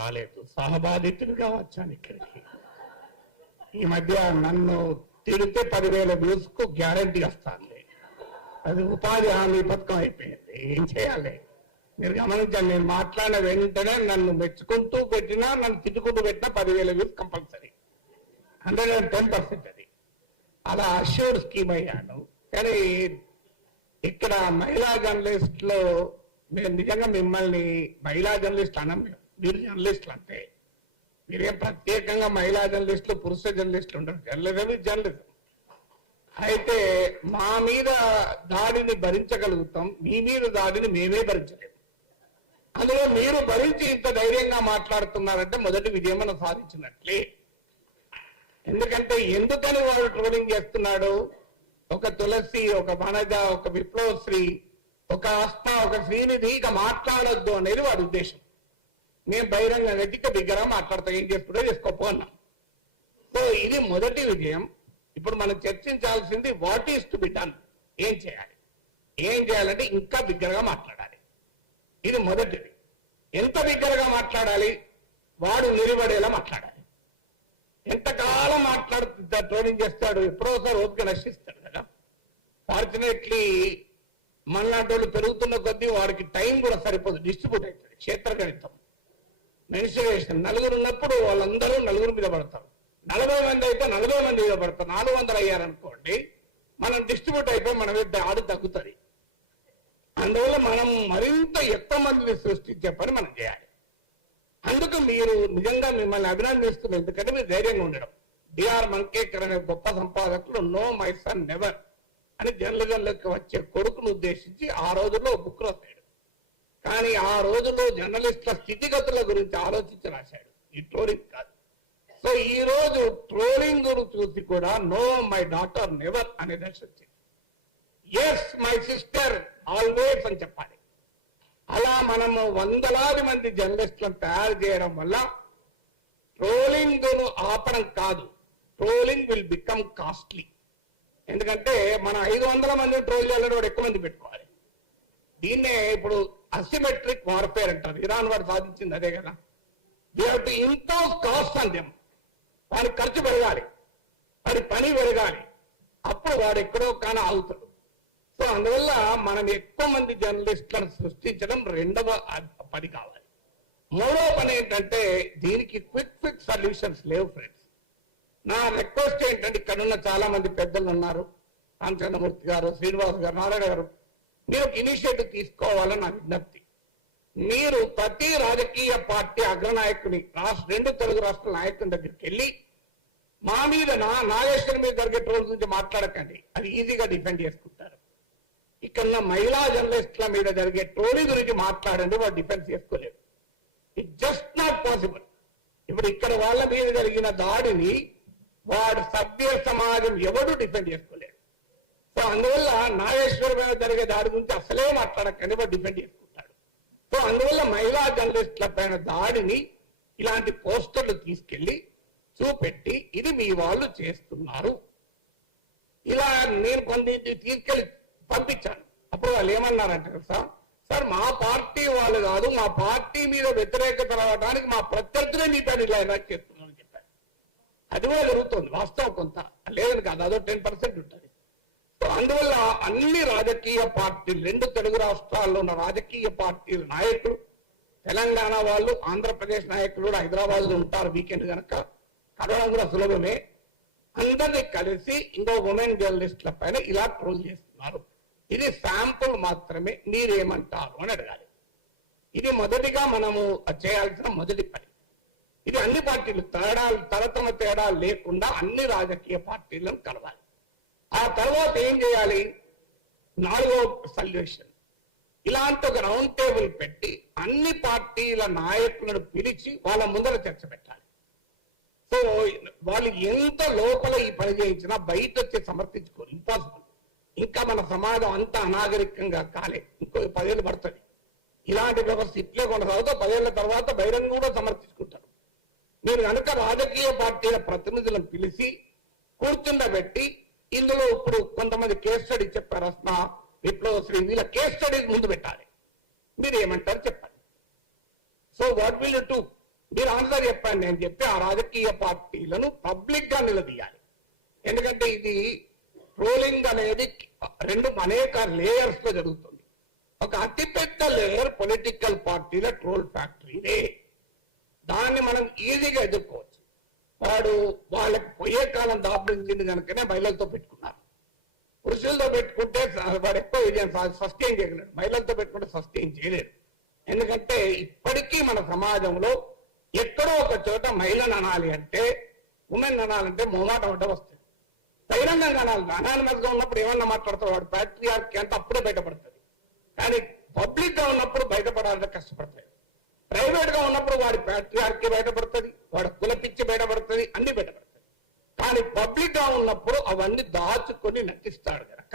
రాలేదు, సహబాధితులుగా వచ్చాను ఇక్కడికి. ఈ మధ్య నన్ను తిడితే 10,000 వ్యూస్కు గ్యారంటీ వస్తుంది. అది ఉపాధి హామీ పథకం అయిపోయింది. ఏం చేయాలి మీరు గమనించండి. నేను మాట్లాడిన వెంటనే నన్ను మెచ్చుకుంటూ పెట్టినా, నన్ను తిట్టుకుంటూ పెట్టినా 10,000 వ్యూస్ కంపల్సరీ, 110%. అది అలా అష్యూర్డ్ స్కీమ్ అయ్యాను. కానీ ఇక్కడ మహిళా జర్నలిస్టులో మేము నిజంగా మిమ్మల్ని మహిళా జర్నలిస్టులు అనం, మీరు జర్నలిస్టులు అంతే. మీరేం ప్రత్యేకంగా మహిళా జర్నలిస్టులు పురుష జర్నలిస్టులు ఉండరు. జర్నలిజం ఇది జర్నలిజం. అయితే మా మీద దాడిని భరించగలుగుతాం, మీ మీద దాడిని మేమే భరించలేము. అందులో మీరు భరించి ఇంత ధైర్యంగా మాట్లాడుతున్నారంటే మొదటి విజయం మనం సాధించినట్లే. ఎందుకంటే ఎందుకని వాడు ట్రోలింగ్ చేస్తున్నాడు? ఒక తులసి, ఒక వనజ, ఒక విప్లవశ్రీ, ఒక ఆస్మా, ఒక శ్రీనిధి ఇక మాట్లాడొద్దు అనేది వాడి ఉద్దేశం. మేము బహిరంగంగా ఇక బిగ్గరగా మాట్లాడతాం, ఏం చేసుకుంటో చేసుకోపో అన్నాం. సో ఇది మొదటి విజయం. ఇప్పుడు మనం చర్చించాల్సింది what is to be done. ఏం చేయాలి? ఏం చేయాలంటే ఇంకా బిగ్గరగా మాట్లాడాలి. ఇది మొదటిది. ఎంత బిగ్గరగా మాట్లాడాలి? వాడు నిలబడేలా మాట్లాడాలి. ఎంతకాలం మాట్లాడుతూ ట్రోలింగ్ చేస్తాడు, ఎప్పుడోసారి ఓపిక నశిస్తాడు కదా. ఫార్చునేట్లీ మనలాంటి వాళ్ళు పెరుగుతున్న కొద్దీ వాడికి టైం కూడా సరిపోదు, డిస్ట్రిబ్యూట్ అవుతుంది. క్షేత్రగణితం, మెన్సురేషన్. 4 ఉన్నప్పుడు వాళ్ళందరూ 4 మీద పడతారు. 40 మంది అయితే 40 మంది మీద పడతారు. 400 అయ్యారనుకోండి, మనం డిస్ట్రిబ్యూట్ అయిపోయి మన మీద ఆడు తగ్గుతుంది. అందువల్ల మనం మరింత ఎక్కువ మందిని సృష్టించే పని మనం చేయాలి. అందుకు మీరు నిజంగా మిమ్మల్ని అభినందిస్తున్నారు. ఎందుకంటే మీరు ధైర్యంగా ఉండడం. డిఆర్ మంకేకర్ అనే గొప్ప సంపాదకులు నో మై సన్ నెవర్ అని జర్నలిజంలోకి వచ్చే కొడుకును ఉద్దేశించి ఆ రోజుల్లో బుక్ రాశాడు. కానీ ఆ రోజుల్లో జర్నలిస్టుల స్థితిగతుల గురించి ఆలోచించి రాశాడు, ఈ ట్రోలింగ్ కాదు. సో ఈ రోజు ట్రోలింగ్ చూసి కూడా నో మై డాటర్ నెవర్ అనే దశ వచ్చింది. ఎస్ మై సిస్టర్ ఆల్వేస్ అని చెప్పాలి. అలా మనము వందలాది మంది జర్నలిస్టులను తయారు చేయడం వల్ల ట్రోలింగ్ ను ఆపడం కాదు, ట్రోలింగ్ విల్ బికమ్ కాస్ట్లీ. ఎందుకంటే మనం 500 మందిని ట్రోల్ చేయాలని వాడు ఎక్కువ మంది పెట్టుకోవాలి. దీన్నే ఇప్పుడు అసిమెట్రిక్ వార్ఫేర్ అంటారు. ఇరాన్ వాడు సాధించింది అదే కదా. We have to impose cost on them. వాడి ఖర్చు పెరగాలి, వాడి పని పెరగాలి, అప్పుడు వాడు ఎక్కడో కానీ ఆగుతాడు. సో అందువల్ల మనం ఎక్కువ మంది జర్నలిస్టులను సృష్టించడం రెండవ పని కావాలి. మూడవ పని ఏంటంటే దీనికి క్విక్ ఫిక్స్ సొల్యూషన్స్ లేవు ఫ్రెండ్స్. నా రిక్వెస్ట్ ఏంటంటే ఇక్కడున్న చాలా మంది పెద్దలు ఉన్నారు, రామచంద్రమూర్తి గారు, శ్రీనివాస్ గారు, నారాయణ గారు, మీరు ఇనిషియేటివ్ తీసుకోవాలని నా విజ్ఞప్తి. మీరు ప్రతి రాజకీయ పార్టీ అగ్రనాయకుని 2 తెలుగు రాష్ట్రాల నాయకుని దగ్గరికి వెళ్ళి మా మీద నాగేశ్వరి మీద జరిగే ట్రోల్ గురించి మాట్లాడకండి, అది ఈజీగా డిఫెండ్ చేసుకుంటారు. ఇక్కడ మహిళా జర్నలిస్టుల మీద జరిగే ట్రోలింగ్ గురించి మాట్లాడండి, వాడు డిఫెన్స్ చేసుకోలేరు. It just not possible. ఇప్పుడు ఇక్కడ వాళ్ళ మీద జరిగిన దాడిని వాడు సభ్య సమాజం ఎవడు డిఫెండ్ చేసుకోలేడు. సో అందువల్ల నాగేశ్వర మీద జరిగే దాడి గురించి అసలే మాట్లాడకండి, వాడు డిఫెండ్ చేసుకుంటాడు. సో అందువల్ల మహిళా జర్నలిస్టుల పైన దాడిని ఇలాంటి పోస్టర్లు తీసుకెళ్లి చూపెట్టి ఇది మీ వాళ్ళు చేస్తున్నారు, ఇలా నేను కొన్ని తీసుకెళ్లి పంపించాను. అప్పుడు వాళ్ళు ఏమన్నారంటే సార్ మా పార్టీ వాళ్ళు కాదు, మా పార్టీ మీద వ్యతిరేకత రావడానికి మా ప్రత్యర్థులే మీ పైన ఇలా ఎలాక్ట్ చేస్తున్నారని చెప్పారు. అది కూడా జరుగుతుంది వాస్తవం, కొంత లేదని కాదు, అదో 10% ఉంటుంది. సో అందువల్ల అన్ని రాజకీయ పార్టీలు, 2 తెలుగు రాష్ట్రాల్లో ఉన్న రాజకీయ పార్టీల నాయకులు, తెలంగాణ వాళ్ళు, ఆంధ్రప్రదేశ్ నాయకులు కూడా హైదరాబాద్ లో ఉంటారు వీకెండ్ కనుక కలవడం కూడా సులభమే. అందరినీ కలిసి ఇంకో ఉమెన్ జర్నలిస్టుల పైన ఇలా ట్రోల్ చేస్తున్నారు, ఇది శాంపుల్ మాత్రమే, మీరేమంటారు అని అడగాలి. ఇది మొదటిగా మనము చేయాల్సిన మొదటి పని. ఇది అన్ని పార్టీలు తరతమ తేడా లేకుండా అన్ని రాజకీయ పార్టీలను కలవాలి. ఆ తర్వాత ఏం చేయాలి? 4వ సొల్యూషన్, ఇలాంటి ఒక రౌండ్ టేబుల్ పెట్టి అన్ని పార్టీల నాయకులను పిలిచి వాళ్ళ ముందర చర్చ పెట్టాలి. సో వాళ్ళు ఎంత లోపల ఈ పని చేయించినా బయట వచ్చి సమర్థించుకోరు, ఇంపాసిబుల్. ఇంకా మన సమాజం అంతా అనాగరికంగా కాలే, ఇంకో 10 ఏళ్ళు పడుతుంది. ఇలాంటి వ్యవస్థ ఇట్లే కొనసాగుతూ 10 ఏళ్ల తర్వాత బహిరంగ కూడా సమర్థించుకుంటారు. మీరు కనుక రాజకీయ పార్టీల ప్రతినిధులను పిలిచి కూర్చుండబెట్టి ఇందులో ఇప్పుడు కొంతమంది కేస్ స్టడీ చెప్పారు, అస్మా, విప్లవశ్రీ, వీళ్ళ కేస్ స్టడీస్ ముందు పెట్టాలి. మీరు ఏమంటారు చెప్పండి. So what will you do? మీరు ఆన్సర్ చెప్పండి అని చెప్పి ఆ రాజకీయ పార్టీలను పబ్లిక్ గా నిలదీయాలి. ఎందుకంటే ఇది ట్రోలింగ్ అనేది అనేక లేయర్స్ లో జరుగుతుంది. ఒక అతిపెద్ద లేయర్ పొలిటికల్ పార్టీల ట్రోల్ ఫ్యాక్టరీనే. దాన్ని మనం ఈజీగా ఎదుర్కోవచ్చు. వాళ్ళకి పోయే కాలం దాపించింది కనుకనే మహిళలతో పెట్టుకున్నారు. పురుషులతో పెట్టుకుంటే వాడు ఎక్కువ విజయం సస్టైన్ చేయగలడు, మహిళలతో పెట్టుకుంటే సస్టైన్ చేయలేరు. ఎందుకంటే ఇప్పటికీ మన సమాజంలో ఎక్కడో ఒక చోట మహిళను అనాలి అంటే, ఉమెన్ అనాలంటే మొహమాటం అంటే వస్తుంది. బహిరంగంగా అనాలి. అనానిమస్ గా ఉన్నప్పుడు ఏమన్నా మాట్లాడతాడు వాడు ప్యాట్రియార్కీ అంటే అప్పుడే బయటపడుతుంది. కానీ పబ్లిక్ గా ఉన్నప్పుడు బయటపడాలంటే కష్టపడతాయి. ప్రైవేట్ గా ఉన్నప్పుడు వాడి ప్యాట్రియార్కీ బయటపడుతుంది, వాడి కులపిచ్చి బయటపడుతుంది, అన్ని బయటపడుతుంది. కానీ పబ్లిక్ గా ఉన్నప్పుడు అవన్నీ దాచుకొని నటిస్తాడు కనుక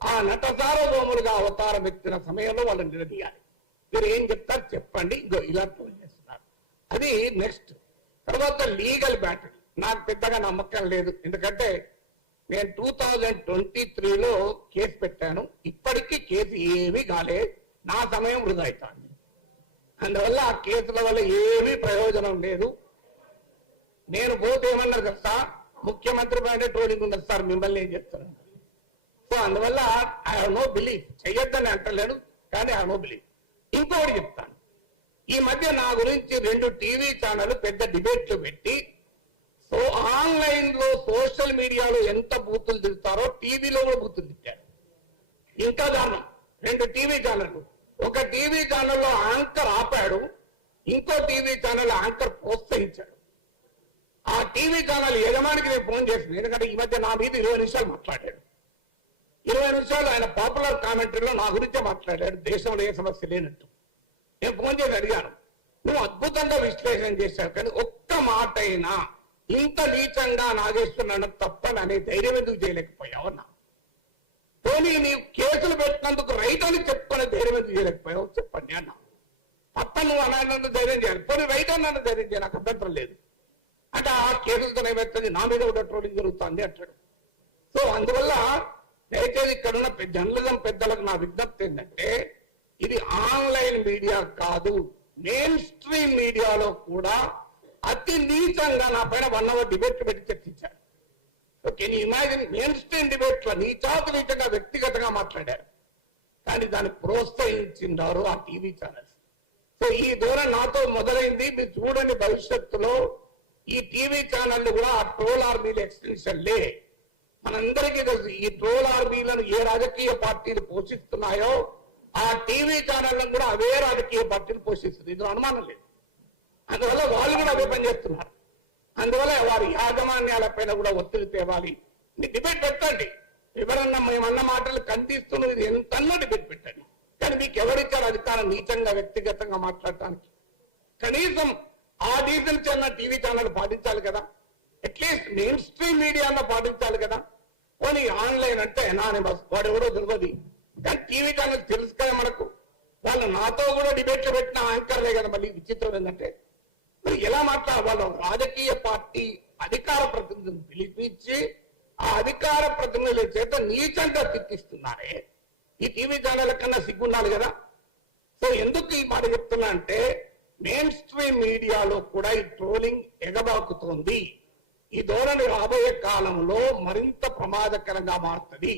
ఆ నట సార్వభౌములుగా అవతారం ఎత్తిన సమయంలో వాళ్ళని నిలదీయాలి. మీరు ఏం చెప్తారు చెప్పండి, ఇలా ట్రోల్ చేస్తున్నారు. అది నెక్స్ట్. తర్వాత లీగల్ బ్యాటిల్ నాకు పెద్దగా నమ్మకం లేదు. ఎందుకంటే నేను 2023లో కేసు పెట్టాను. ఇప్పటికీ కేసు ఏమీ కాలే. నా సమయం వృధా అవుతుంది. అందువల్ల ఆ కేసుల వల్ల ఏమీ ప్రయోజనం లేదు. నేను పోతే ఏమన్నారు తెలుసా, ముఖ్యమంత్రి పైన ట్రోలింగ్ ఉన్నది సార్, మిమ్మల్ని ఏం చెప్తాను. సో అందువల్ల ఐ హావ్ నో బిలీఫ్. చెయ్యొద్దని అంటలేను, కానీ ఐ హావ్ నో బిలీఫ్. ఇంకొకటి చెప్తాను. ఈ మధ్య నా గురించి 2 టీవీ ఛానల్ పెద్ద డిబేట్లు పెట్టి, సో ఆన్లైన్ లో సోషల్ మీడియాలో ఎంత బూతులు తిరుగుతారో టీవీలో కూడా బూతులు తిట్టారు. ఇంకా దారుణం, 2 టీవీ ఛానళ్ళు. ఒక టీవీ ఛానల్లో యాంకర్ ఆపాడు, ఇంకో టీవీ ఛానల్ యాంకర్ ప్రోత్సహించాడు. ఆ టీవీ ఛానల్ యజమానికి నేను ఫోన్ చేసింది. ఎందుకంటే ఈ మధ్య నా మీద 20 నిమిషాలు మాట్లాడాడు. 20 నిమిషాలు ఆయన పాపులర్ కామెంటరీలో నా గురించే మాట్లాడాడు, దేశంలో ఏ సమస్య లేనట్టు. నేను ఫోన్ చేసి అడిగాను, నువ్వు అద్భుతంగా విశ్లేషణ చేశావు, కానీ ఒక్క మాట అయినా ఇంత నీచంగా నాగేశ్వరరావు తప్పని అనే ధైర్యం ఎందుకు చేయలేకపోయావు అన్నా. పోనీ నీవు కేసులు పెట్టినందుకు రైట్ అని చెప్పుకునే ధైర్యం ఎందుకు చేయలేకపోయావు చెప్పండి అన్నా. తప్ప నువ్వు అనాన్న ధైర్యం చేయాలి, పోనీ రైట్ అన్న ధైర్యం చేయాలి, నాకు అభ్యంతరం లేదు. అంటే ఆ కేసులతో ఏమవుతుంది, నా మీద కూడా ట్రోలింగ్ జరుగుతుంది అంటాడు. సో అందువల్ల దయచేసి ఇక్కడున్న జర్నలిజం పెద్దలకు నా విజ్ఞప్తి ఏంటంటే, ఇది ఆన్లైన్ మీడియా కాదు, మెయిన్ స్ట్రీమ్ మీడియాలో కూడా అతి నీచంగా నా పైన 1 hour డిబేట్ పెట్టి చర్చించారు. So can you imagine, main stream debate లో నీచంగా వ్యక్తిగతంగా మాట్లాడారు, కానీ దాన్ని ప్రోత్సహించినారు ఆ టీవీ ఛానల్స్. సో ఈ ధోరణి నాతో మొదలైంది. మీరు చూడండి, భవిష్యత్తులో ఈ టీవీ ఛానళ్లు కూడా ఆ ట్రోల్ ఆర్మీల ఎక్స్టెన్షన్లే. మనందరికీ తెలుసు ఈ ట్రోల్ ఆర్మీలను ఏ రాజకీయ పార్టీలు పోషిస్తున్నాయో ఆ టీవీ ఛానళ్లను కూడా అవే రాజకీయ పార్టీలు పోషిస్తుంది. ఇందులో అనుమానం లేదు. అందువల్ల వాళ్ళు కూడా అవే పనిచేస్తున్నారు. అందువల్ల వారి యాజమాన్యాలపైన కూడా ఒత్తిడి తేవాలి. మీరు డిబేట్ పెట్టండి, ఎవరన్నా మేమన్న మాటలు కనిపిస్తున్నది, ఇది ఎంతన్నా డిబేట్ పెట్టండి. కానీ మీకు ఎవరిచ్చారు అధికారం నీచంగా వ్యక్తిగతంగా మాట్లాడటానికి? కనీసం ఆ డీసెన్సీ అన్న టీవీ ఛానల్ పాటించాలి కదా, అట్లీస్ట్ మెయిన్ స్ట్రీమ్ మీడియా అన్న పాటించాలి కదా. పోనీ ఆన్లైన్ అంటే అనానిమస్, వాడు ఎవరో తెలియదు, కానీ టీవీ ఛానల్ తెలుసు కదా మనకు. వాళ్ళు నాతో కూడా డిబేట్లు పెట్టిన యాంకర్లే కదా. మళ్ళీ విచిత్రం ఏంటంటే, మరి ఎలా మాట్లాడాలి? వాళ్ళు రాజకీయ పార్టీ అధికార ప్రతినిధులను పిలిపించి ఆ అధికార ప్రతినిధుల చేత నీచంగా తిట్టిస్తున్నారే. ఈ టీవీ ఛానల్ కన్నా సిగ్గుండాలి కదా. సో ఎందుకు ఈ మాట చెప్తున్నా అంటే, మెయిన్ స్ట్రీమ్ మీడియాలో కూడా ఈ ట్రోలింగ్ ఎగబాకుతోంది. ఈ ధోరణి రాబోయే కాలంలో మరింత ప్రమాదకరంగా మారుతుంది.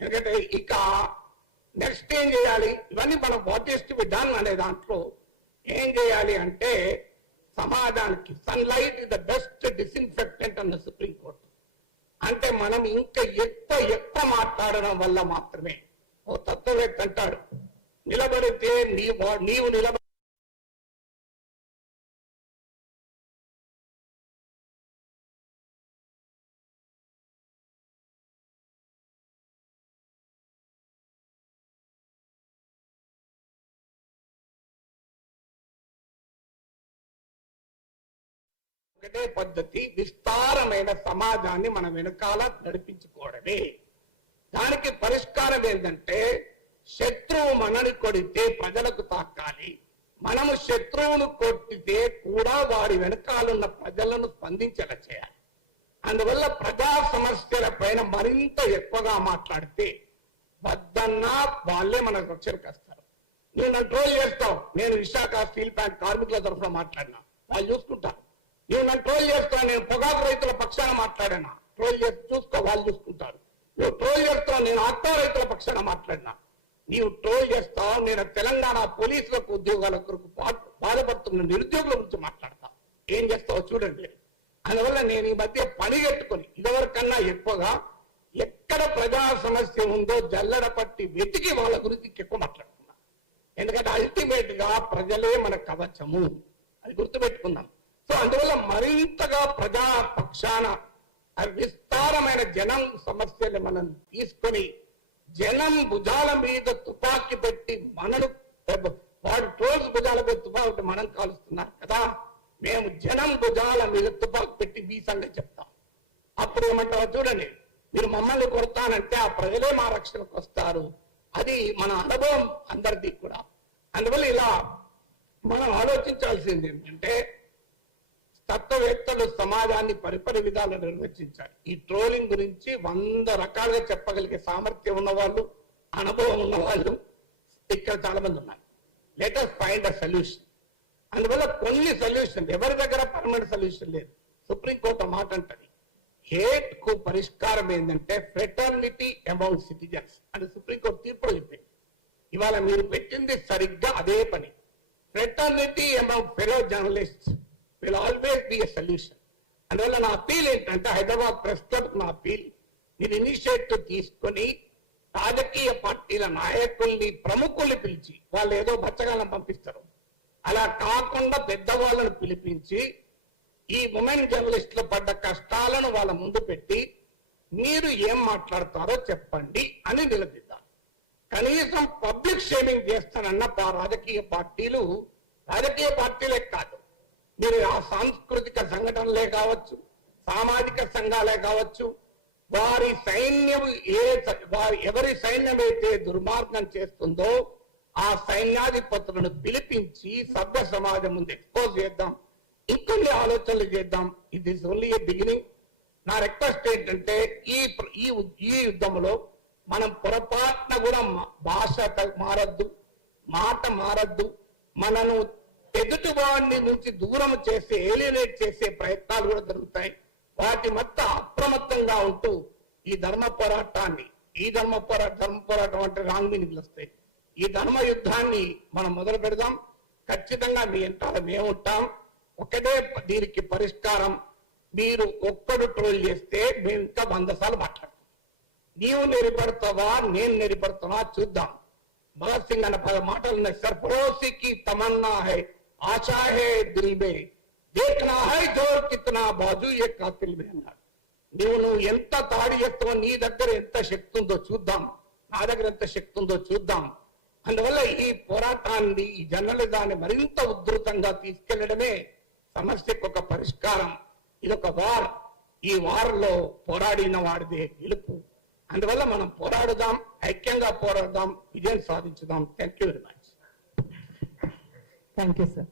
ఎందుకంటే ఇక నెక్స్ట్ ఏం చేయాలి, ఇవన్నీ మనం what is to be done అనే దాంట్లో ఏం చేయాలి అంటే, సమాజానికి sunlight is the best disinfectant అన్న సుప్రీం కోర్టు. అంటే మనం ఇంకా ఎక్కువ మాట్లాడడం వల్ల మాత్రమే. ఓ తత్వవేత్త అంటాడు, నిలబడితే నీవు నిలబడి ఒకటే పద్ధతి, విస్తారమైన సమాజాన్ని మన వెనకాల నడిపించుకోవడమే. దానికి పరిష్కారం ఏంటంటే, శత్రువు మనని కొడితే ప్రజలకు తాకాలి, మనము శత్రువును కొట్టితే కూడా వారి వెనకాలన్న ప్రజలను స్పందించేలా చేయాలి. అందువల్ల ప్రజా సమస్యల పైన మరింత ఎక్కువగా మాట్లాడితే వద్దన్నా వాళ్ళే మన రక్షణకు వస్తారు. నువ్వు నన్ను ట్రోల్ చేస్తావు, నేను విశాఖ స్టీల్ ప్లాంట్ కార్మికుల తరఫున మాట్లాడినా, వాళ్ళు చూసుకుంటారు. నువ్వు నన్ను ట్రోల్ చేస్తావు, నేను పొగాకు రైతుల పక్షాన మాట్లాడానా, ట్రోల్ చేసి చూసుకో, వాళ్ళు చూసుకుంటారు. నువ్వు ట్రోల్ చేస్తావు, నేను ఆటో రైతుల పక్షాన మాట్లాడినా. నీవు ట్రోల్ చేస్తావు, నేను తెలంగాణ పోలీసులకు ఉద్యోగాల కొరకు బాధపడుతున్న నిరుద్యోగుల గురించి మాట్లాడతా. ఏం చేస్తావో చూడండి. అందువల్ల నేను ఈ మధ్య పనిగట్టుకుని ఇదివరకన్నా ఎక్కువగా ఎక్కడ ప్రజా సమస్య ఉందో జల్లెడ పట్టి వెతికి వాళ్ళ గురించి ఎక్కువ మాట్లాడుతున్నా. ఎందుకంటే అల్టిమేట్ గా ప్రజలే మన కవచము, అది గుర్తుపెట్టుకుందాం. సో అందువల్ల మరింతగా ప్రజా పక్షాన విస్తారమైన జనం సమస్యలు మనం తీసుకొని జనం భుజాల మీద తుపాకీ పెట్టి మనను వాడు ట్రోల్స్ భుజాల మీద తుపాకి మనం కాలుస్తున్నారు కదా, మేము జనం భుజాల మీద తుపాకి పెట్టి మీ సంగతి చెప్తాం. అప్పుడు ఏమంటారో చూడండి, మీరు మమ్మల్ని కొడతానంటే ఆ ప్రజలే మా రక్షణకు వస్తారు. అది మన అనుభవం అందరిది కూడా. అందువల్ల ఇలా మనం ఆలోచించాల్సింది ఏంటంటే తత్వవేత్తలు సమాజాన్ని పరిపరి విధాలు నిర్వచించారు. ఈ ట్రోలింగ్ గురించి 100 రకాలుగా చెప్పగలిగే సామర్థ్యం ఉన్నవాళ్ళు, అనుభవం ఉన్నవాళ్ళు ఇక్కడ చాలా మంది ఉన్నారు. Let us find a solution. అందువల్ల కొన్ని సొల్యూషన్, ఎవరి దగ్గర పర్మనెంట్ సొల్యూషన్ లేదు. సుప్రీంకోర్టు మాట అంటది, హేట్ కు పరిష్కారం ఏంటంటే ఫ్రెటర్నిటీ అమౌంగ్ సిటిజన్స్ అని సుప్రీంకోర్టు తీర్పులో చెప్పింది. ఇవాళ మీరు పెట్టింది సరిగ్గా అదే పని. Fraternity among fellow journalist will always be a solution. అందువల్ల నా అపీల్ ఏంటంటే హైదరాబాద్ ప్రెస్ క్లబ్ నా అపీల్, మీరు ఇనిషియేటివ్ తీసుకొని రాజకీయ పార్టీల నాయకుల్ని ప్రముఖుల్ని పిలిచి, వాళ్ళు ఏదో బచ్చగాలను పంపిస్తారు, అలా కాకుండా పెద్దవాళ్ళను పిలిపించి ఈ ఉమెన్ జర్నలిస్టులు పడ్డ కష్టాలను వాళ్ళ ముందు పెట్టి మీరు ఏం మాట్లాడతారో చెప్పండి అని నిలదీద్దాం. కనీసం పబ్లిక్ షేమింగ్ చేస్తానన్న రాజకీయ పార్టీలే కాదు, మీరు ఆ సాంస్కృతిక సంఘటనలే కావచ్చు, సామాజిక సంఘాలే కావచ్చు, వారి సైన్యం ఎవరి సైన్యం అయితే దుర్మార్గం చేస్తుందో ఆ సైన్యాధిపతులను పిలిపించి సభ్య సమాజం ముందు ఎక్స్పోజ్ చేద్దాం, ఇంకొన్ని ఆలోచనలు చేద్దాం. It is only A beginning. నా రిక్వెస్ట్ ఏంటంటే ఈ యుద్ధంలో మనం పొరపాటున కూడా భాష మారద్దు, మాట మారద్దు. మనను ఎదుటివాడిని నుంచి దూరం చేసే, ఏలియనేట్ చేసే ప్రయత్నాలు కూడా జరుగుతాయి. వాటి మొత్తం అప్రమత్తంగా ఉంటూ ఈ ధర్మ పోరాటం అంటే రాంగ్ మీనింగ్లు వస్తాయి. ఈ ధర్మ యుద్ధాన్ని మనం మొదలు పెడదాం. ఖచ్చితంగా మీ వెంటాల మేము ఉంటాం. ఒకటే దీనికి పరిష్కారం, మీరు ఒక్కడు ట్రోల్ చేస్తే మేము ఇంకా 100 సార్లు మాట్లాడతాం. నీవు నెరిపడతావా, నేను నెరిపడతావా చూద్దాం. భగత్ సింగ్ అన్న 10 మాటలు ఉన్నాయి. సర్ఫరోసి కి తమన్నా హై, ఆశా హై దిల్ మే, దేఖ్నా హై జోర్ కిత్నా బాజు ఏ కాతిల్ మే అన్నాడు. నువ్వు ఎంత తాడి చేస్తావో, నీ దగ్గర ఎంత శక్తి ఉందో చూద్దాం, నా దగ్గర ఎంత శక్తి ఉందో చూద్దాం. అందువల్ల ఈ పోరాటాన్ని, ఈ జర్నలిజాన్ని మరింత ఉధృతంగా తీసుకెళ్లడమే సమస్యకు ఒక పరిష్కారం. ఇదొక వార్. ఈ వార్లో పోరాడిన వాడిదే గెలుపు. అందువల్ల మనం పోరాడుదాం, ఐక్యంగా పోరాడదాం, విజయం సాధించుదాం. Thank you very much. Thank you sir.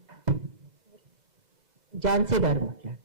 Jhansi garu మాట్లాడారు.